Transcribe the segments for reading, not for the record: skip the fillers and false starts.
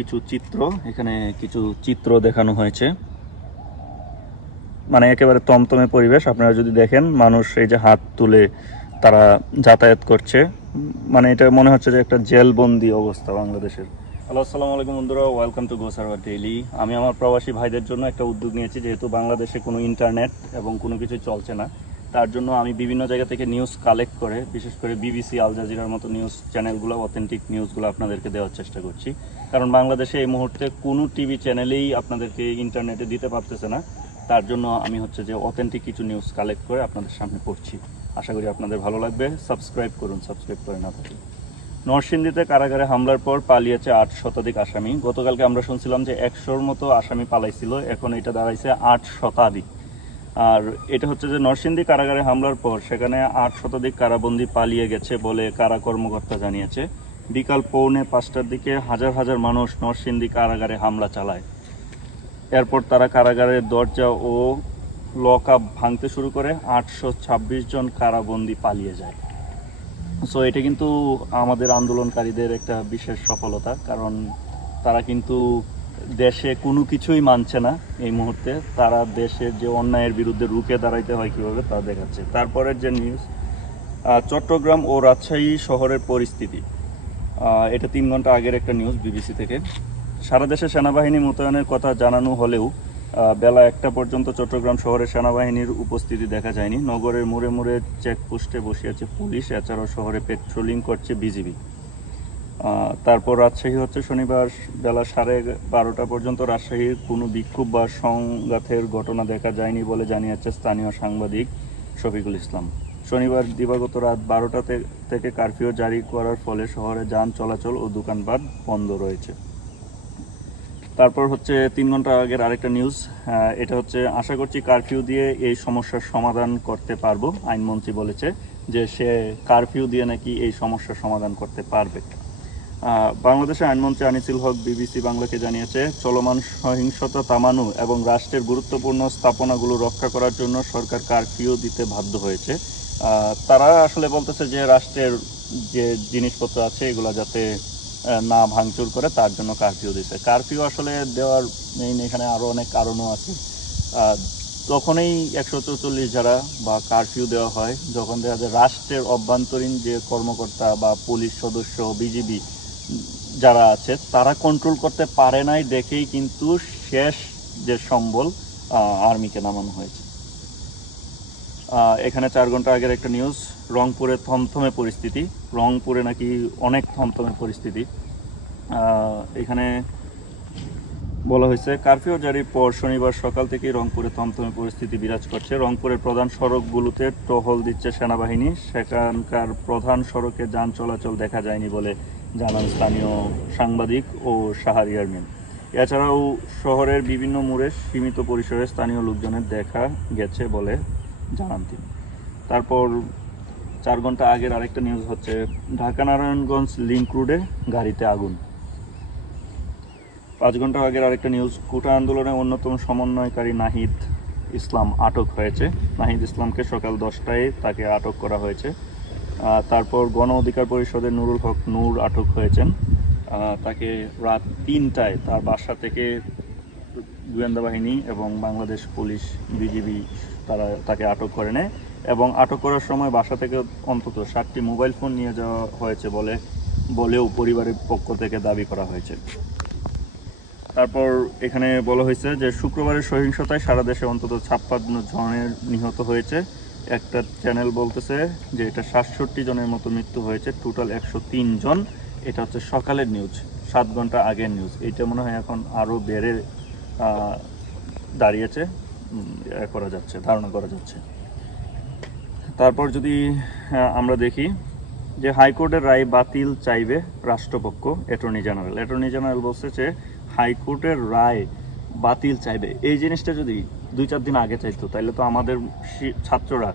কিছু চিত্র, এখানে কিছু চিত্র দেখানো হয়েছে। মানে একেবারে তমতমে পরিবেশ। আপনারা যদি দেখেন, মানুষ এই যে হাত তুলে তারা যাতায়াত করছে, মানে এটা মনে হচ্ছে যে একটা জেলবন্দি অবস্থা বাংলাদেশের। হ্যালো, আসসালামু আলাইকুম বন্ধুরা, welcome to go server daily. আমি আমার প্রবাসী ভাইদের জন্য একটা উদ্যোগ নিয়েছি, যেহেতু বাংলাদেশে কোনো ইন্টারনেট এবং কোনো কিছু চলছে না। তার জন্য আমি বিভিন্ন জায়গা থেকে নিউজ কালেক্ট করে, বিশেষ করে বিবিসি, আল জাজিরার মতো নিউজ চ্যানেলগুলো, অথেন্টিক নিউজগুলো আপনাদেরকে দেওয়ার চেষ্টা করছি। কারণ বাংলাদেশে এই মুহূর্তে কোনো টিভি চ্যানেলেই আপনাদেরকে ইন্টারনেটে দিতে পারতেছে না। তার জন্য আমি হচ্ছে যে অথেন্টিক কিছু নিউজ কালেক্ট করে আপনাদের সামনে পড়ছি। আশা করি আপনাদের ভালো লাগবে। সাবস্ক্রাইব করুন, সাবস্ক্রাইব করে না থাকুন। নরসিংদীতে কারাগারে হামলার পর পালিয়েছে 8 শতাধিক আসামি। গতকালকে আমরা শুনছিলাম যে 100-র মতো আসামি পালাইছিল, এখন এটা দাঁড়াইছে 8 শতাধিক। আর এটা হচ্ছে যে নরসিংদী কারাগারে হামলার পর সেখানে 8 শতাধিক কারাবন্দী পালিয়ে গেছে বলে কারা কর্মকর্তা জানিয়েছে। বিকাল 4:45টার দিকে হাজার হাজার মানুষ নরসিংদী কারাগারে হামলা চালায়। এরপর তারা কারাগারের দরজা ও লক আপ ভাঙতে শুরু করে। 826 জন কারাবন্দী পালিয়ে যায়। সো এটা কিন্তু আমাদের আন্দোলনকারীদের একটা বিশেষ সফলতা, কারণ তারা কিন্তু দেশে কোনো কিছুই মানছে না এই মুহূর্তে। তারা দেশের যে অন্যায়ের বিরুদ্ধে রুখে দাঁড়াইতে হয় কীভাবে তা দেখাচ্ছে। তারপরের যে নিউজ, চট্টগ্রাম ও রাজশাহী শহরের পরিস্থিতি। এটা 3 ঘন্টা আগের একটা নিউজ বিবিসি থেকে। সারা দেশে সেনাবাহিনী মোতায়েনের কথা জানানো হলেও বেলা 1টা পর্যন্ত চট্টগ্রাম শহরে সেনাবাহিনীর উপস্থিতি দেখা যায়নি। নগরের মোড়ে মোড়ে চেকপোস্টে বসিয়েছে পুলিশ, এছাড়াও শহরে পেট্রোলিং করছে বিজিবি। তারপর রাজশাহী হচ্ছে শনিবার বেলা 12:30 পর্যন্ত রাজশাহীর কোনো বিক্ষোভ বা সংঘাতের ঘটনা দেখা যায়নি বলে জানিয়েছে স্থানীয় সাংবাদিক শফিকুল ইসলাম। শনিবার দিবাগত রাত 12টা থেকে কারফিউ জারি করার ফলে শহরে যান চলাচল ও দোকানপাট বন্ধ রয়েছে। তারপর হচ্ছে 3 ঘন্টা আগের আরেকটা নিউজ। এটা হচ্ছে, আশা করছি কারফিউ দিয়ে এই সমস্যার সমাধান করতে পারবো। আইনমন্ত্রী বলেছে যে সে কারফিউ দিয়ে নাকি এই সমস্যার সমাধান করতে পারবে। বাংলাদেশের আইনমন্ত্রী আনিসুল হক বিবিসি বাংলাকে জানিয়েছে, চলমান সহিংসতা থামানো এবং রাষ্ট্রের গুরুত্বপূর্ণ স্থাপনাগুলো রক্ষা করার জন্য সরকার কারফিউ দিতে বাধ্য হয়েছে। তারা আসলে বলতেছে যে রাষ্ট্রের যে জিনিসপত্র আছে এগুলো যাতে না ভাঙচুর করে, তার জন্য কারফিউ দিচ্ছে। কারফিউ আসলে দেওয়ার মেইন এখানে আরও অনেক কারণও আছে। তখনই 144 যারা বা কারফিউ দেওয়া হয় যখন দেখা যায় রাষ্ট্রের অভ্যন্তরীণ যে কর্মকর্তা বা পুলিশ সদস্য, বিজিবি যারা আছে তারা কন্ট্রোল করতে পারে নাই, দেখেই কিন্তু শেষ যে সম্বল আর্মিকে নামানো হয়েছে। এখানে 4 ঘন্টা আগের একটা নিউজ, রংপুরে থমথমে পরিস্থিতি। রংপুরে নাকি অনেক থমথমে পরিস্থিতি। এখানে বলা হয়েছে, কারফিউ জারির পর শনিবার সকাল থেকেই রংপুরে থমথমে পরিস্থিতি বিরাজ করছে। রংপুরের প্রধান সড়কগুলোতে টহল দিচ্ছে সেনাবাহিনী। সেখানকার প্রধান সড়কে যান চলাচল দেখা যায়নি বলে জানান স্থানীয় সাংবাদিক ও শাহরিয়ার মিল। এছাড়াও শহরের বিভিন্ন মোড়ে সীমিত পরিসরে স্থানীয় লোকজনের দেখা গেছে বলে জানান তিনি। তারপর 4 ঘন্টা আগের আরেকটা নিউজ হচ্ছে, ঢাকা নারায়ণগঞ্জ লিংক রোডে গাড়িতে আগুন। 5 ঘন্টা আগের আরেকটা নিউজ, কোটা আন্দোলনের অন্যতম সমন্বয়কারী নাহিদ ইসলাম আটক হয়েছে। নাহিদ ইসলামকে সকাল 10টায় তাকে আটক করা হয়েছে। তারপর গণ অধিকার পরিষদের নুরুল হক নূর আটক হয়েছেন। তাকে রাত 3টায় তার বাসা থেকে গোয়েন্দা বাহিনী এবং বাংলাদেশ পুলিশ, বিজিবি তারা তাকে আটক করে নেয় এবং আটক করার সময় বাসা থেকে অন্তত 7টি মোবাইল ফোন নিয়ে যাওয়া হয়েছে বলেও পরিবারের পক্ষ থেকে দাবি করা হয়েছে। তারপর এখানে বলা হয়েছে যে শুক্রবারের সহিংসতায় সারা দেশে অন্তত 56 জনের নিহত হয়েছে। একটা চ্যানেল বলতেছে যে এটা 67 জনের মতো মৃত্যু হয়েছে, টোটাল 103 জন। এটা হচ্ছে সকালের নিউজ, 7 ঘন্টা আগের নিউজ। এইটা মনে হয় এখন আরও বেড়ে দাঁড়িয়েছে ধারণা করা যাচ্ছে। তারপর যদি আমরা দেখি যে হাইকোর্টের রায় বাতিল চাইবে রাষ্ট্রপক্ষ। অ্যাটর্নি জেনারেল বলছে যে হাইকোর্টের রায় বাতিল চাইবে। এই জিনিসটা যদি 2-4 দিন আগে চাইতো তাহলে তো আমাদের ছাত্ররা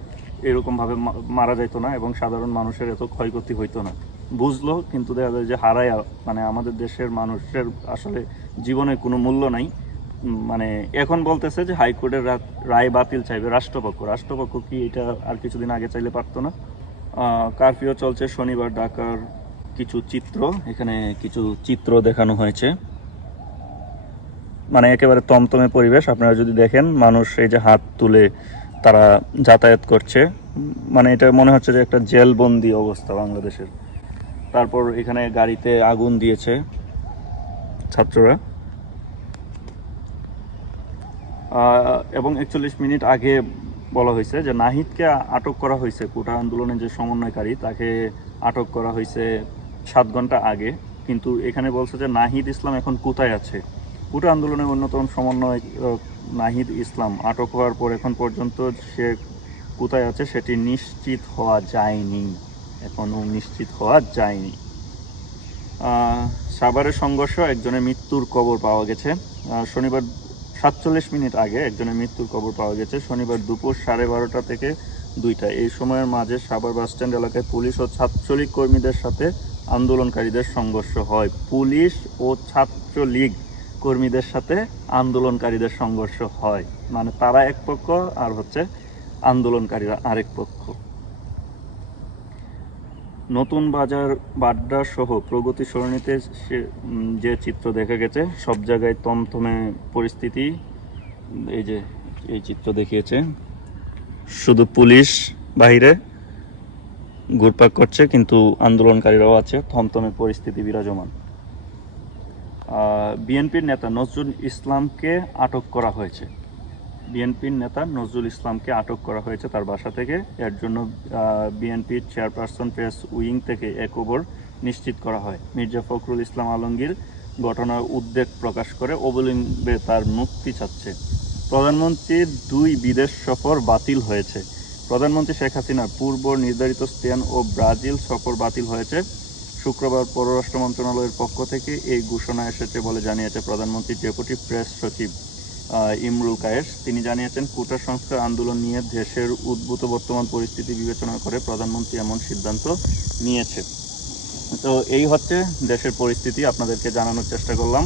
এরকমভাবে মারা যাইতো না এবং সাধারণ মানুষের এত ক্ষয়ক্ষতি হইতো না। বুঝলো, কিন্তু দেখা যায় যে হারায়া, মানে আমাদের দেশের মানুষের আসলে জীবনে কোনো মূল্য নাই। মানে এখন বলতেছে যে হাইকোর্টের রায় বাতিল চাইবে রাষ্ট্রপক্ষ কি এটা আর কিছুদিন আগে চাইলে পারতো না? কারফিউ চলছে শনিবার ঢাকার কিছু চিত্র, এখানে কিছু চিত্র দেখানো হয়েছে। মানে একেবারে তমতমে পরিবেশ। আপনারা যদি দেখেন মানুষ এই যে হাত তুলে তারা যাতায়াত করছে, মানে এটা মনে হচ্ছে যে একটা জেলবন্দি অবস্থা বাংলাদেশের। তারপর এখানে গাড়িতে আগুন দিয়েছে ছাত্ররা, এবং 41 মিনিট আগে বলা হয়েছে যে নাহিদকে আটক করা হয়েছে। কোটা আন্দোলনের যে সমন্বয়কারী তাকে আটক করা হয়েছে 7 ঘন্টা আগে, কিন্তু এখানে বলছে যে নাহিদ ইসলাম এখন কোথায় আছে। কোটা আন্দোলনের অন্যতম সমন্বয় নাহিদ ইসলাম আটক হওয়ার পর এখন পর্যন্ত সে কোথায় আছে সেটি নিশ্চিত হওয়া যায়নি, এখনও নিশ্চিত হওয়া যায়নি। সাভারের সংঘর্ষ, একজনের মৃত্যুর খবর পাওয়া গেছে শনিবার 47 মিনিট আগে একজনের মৃত্যুর খবর পাওয়া গেছে শনিবার দুপুর 12:30 থেকে 2টা। এই সময়ের মাঝে সাভার বাসস্ট্যান্ড এলাকায় পুলিশ ও ছাত্রলীগ কর্মীদের সাথে আন্দোলনকারীদের সংঘর্ষ হয়। পুলিশ ও ছাত্রলীগ কর্মীদের সাথে আন্দোলনকারীদের সংঘর্ষ হয়, মানে তারা এক পক্ষ আর হচ্ছে আন্দোলনকারীরা আরেক পক্ষ। নতুন বাজার বাড্ডা সহ প্রগতি সরণিতে যে চিত্র দেখা গেছে, সব জায়গায় তমতমে পরিস্থিতি। এই যে এই চিত্র দেখিয়েছে, শুধু পুলিশ বাহিরে ঘুরপাক করছে কিন্তু আন্দোলনকারীরাও আছে, থমথমে পরিস্থিতি বিরাজমান। বিএনপির নেতা নজরুল ইসলামকে আটক করা হয়েছে। বিএনপির নেতা নজরুল ইসলামকে আটক করা হয়েছে তার বাসা থেকে। এর জন্য বিএনপির চেয়ারপারসন প্রেস উইং থেকে এক খবর নিশ্চিত করা হয়। মির্জা ফখরুল ইসলাম আলমগীর ঘটনার উদ্বেগ প্রকাশ করে অবিলম্বে তার মুক্তি চাচ্ছে। প্রধানমন্ত্রীর 2 বিদেশ সফর বাতিল হয়েছে। প্রধানমন্ত্রী শেখ হাসিনার পূর্ব নির্ধারিত স্পেন ও ব্রাজিল সফর বাতিল হয়েছে। শুক্রবার পররাষ্ট্র মন্ত্রণালয়ের পক্ষ থেকে এই ঘোষণা এসেছে বলে জানিয়েছে প্রধানমন্ত্রীর ডেপুটি প্রেস সচিব ইমরুল কায়েস। তিনি জানিয়েছেন, কোটা সংস্কার আন্দোলন নিয়ে দেশের উদ্ভূত বর্তমান পরিস্থিতি বিবেচনা করে প্রধানমন্ত্রী এমন সিদ্ধান্ত নিয়েছে। তো এই হচ্ছে দেশের পরিস্থিতি, আপনাদেরকে জানানোর চেষ্টা করলাম।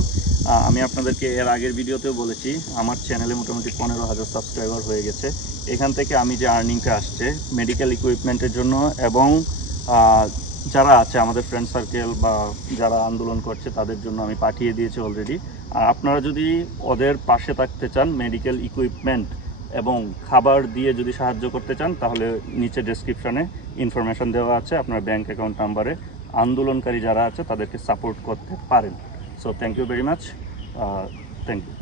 আমি আপনাদেরকে এর আগের ভিডিওতেও বলেছি, আমার চ্যানেলে মোটামুটি 15,000 সাবস্ক্রাইবার হয়ে গেছে। এখান থেকে আমি যে আর্নিংটা আসছে মেডিকেল ইকুইপমেন্টের জন্য, এবং যারা আছে আমাদের ফ্রেন্ড সার্কেল বা যারা আন্দোলন করছে তাদের জন্য আমি পাঠিয়ে দিয়েছি অলরেডি। আর আপনারা যদি ওদের পাশে থাকতে চান, মেডিকেল ইকুইপমেন্ট এবং খাবার দিয়ে যদি সাহায্য করতে চান, তাহলে নিচে ডেসক্রিপশনে ইনফরমেশন দেওয়া আছে, আপনার ব্যাংক অ্যাকাউন্ট নাম্বারে আন্দোলনকারী যারা আছে তাদেরকে সাপোর্ট করতে পারেন। So thank you very much, thank you.